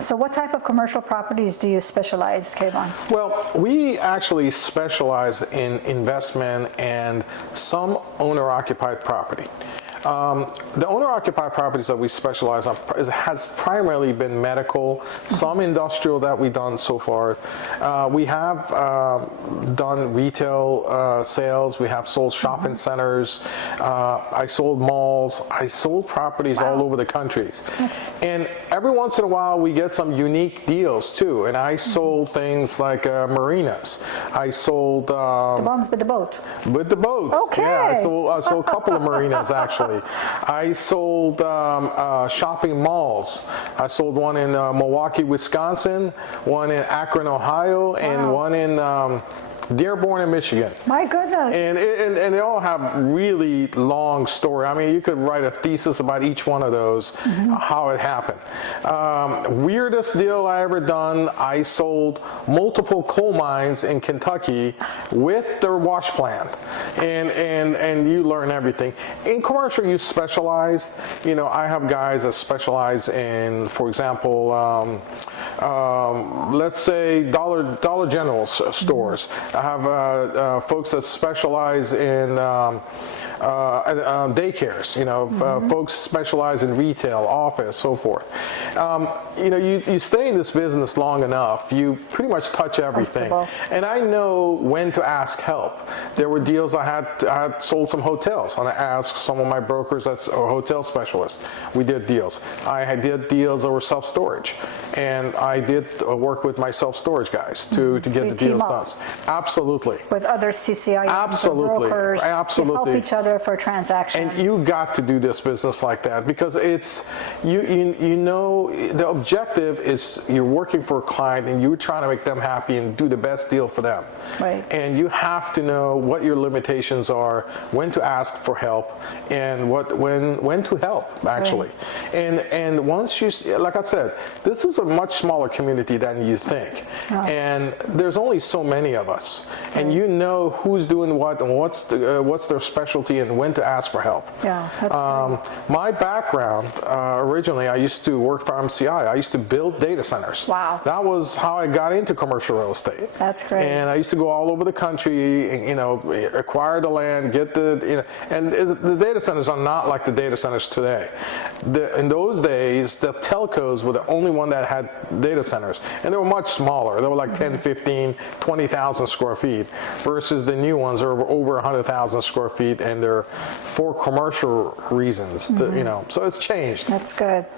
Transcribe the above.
So what type of commercial properties do you specialize, Kayvan? Well, we actually specialize in investment and some owner-occupied property. The owner-occupied properties that we specialize on has primarily been medical, some industrial that we've done so far. We have done retail sales. We have sold shopping centers. I sold malls. I sold properties all over the country. And every once in a while, we get some unique deals too. And I sold things like marinas. I sold the ones with the boat. With the boats. Okay. Yeah, I sold a couple of marinas actually. I sold shopping malls. I sold one in Milwaukee, Wisconsin, one in Akron, Ohio, and one in Dearborn in Michigan. My goodness. And they all have really long story. I mean, you could write a thesis about each one of those, how it happened. Weirdest deal I ever done, I sold multiple coal mines in Kentucky with their wash plant. And you learn everything. In commercial, you specialize. You know, I have guys that specialize in, for example, let's say Dollar General stores. I have folks that specialize in daycares, you know, folks specialize in retail, office, so forth. You know, you stay in this business long enough, you pretty much touch everything. And I know when to ask help. There were deals I had sold some hotels, and I asked some of my brokers that's a hotel specialist. We did deals. I did deals that were self-storage, and I did work with my self-storage guys to get the deals done. Absolutely. With other CCIs or brokers. Absolutely. To help each other for a transaction. And you got to do this business like that because it's, you know, the objective is you're working for a client and you're trying to make them happy and do the best deal for them. Right. And you have to know what your limitations are, when to ask for help, and when to help, actually. Right. And once you, like I said, this is a much smaller community than you think. Oh. And there's only so many of us. And you know who's doing what and what's their specialty and when to ask for help. Yeah, that's great. My background, originally I used to work for MCI. I used to build data centers. Wow. That was how I got into commercial real estate. That's great. And I used to go all over the country, you know, acquire the land, get the, you know, and the data centers are not like the data centers today. In those days, the telcos were the only one that had data centers, and they were much smaller. They were like 10, 15, 20,000 square feet, versus the new ones are over 100,000 square feet, and they're for commercial reasons, you know, so it's changed. That's good.